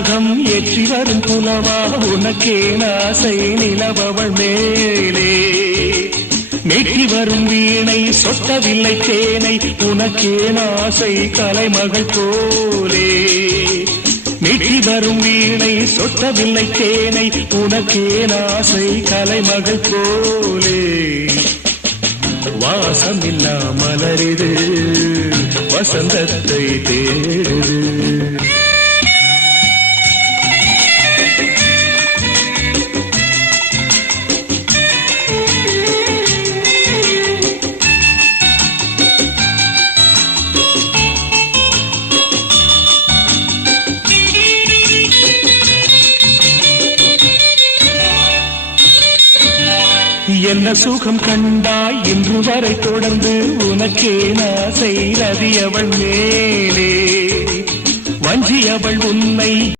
ராகம் ஏற்றி வரும் புலவா உனக்கே ஆசை நிலவவள் மேலே மேற்றி வரும் வீணை சொட்டவில்லை தேனை உனக்கே ஆசை கலைமகள் போலே மேற்றி வரும் வீணை சொட்டவில்லை தேனை உனக்கே ஆசை கலைமகள் போலே வாசமில்லா மலரிது வசந்தத்தை தேடுது என்ன சுகம் கண்டாய் இன்று வரை தொடர்ந்து உனக்கே ஆசை ரதியவள் மேலே வஞ்சியவள் உன்னை